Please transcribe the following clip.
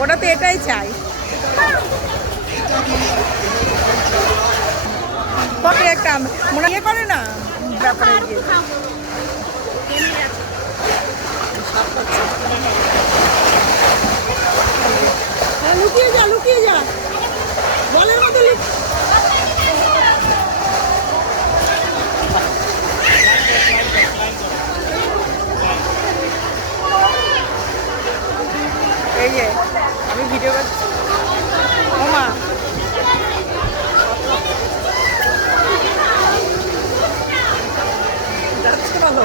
ওটা তো এটাই চাই। একটা মনে ইয়ে করে না ব্যাপারে লুকিয়ে যা, লুকিয়ে যা বলের মধ্যে। এই যে আমি ভিডিও করছি। ও মা যাচ্ছে ভালো।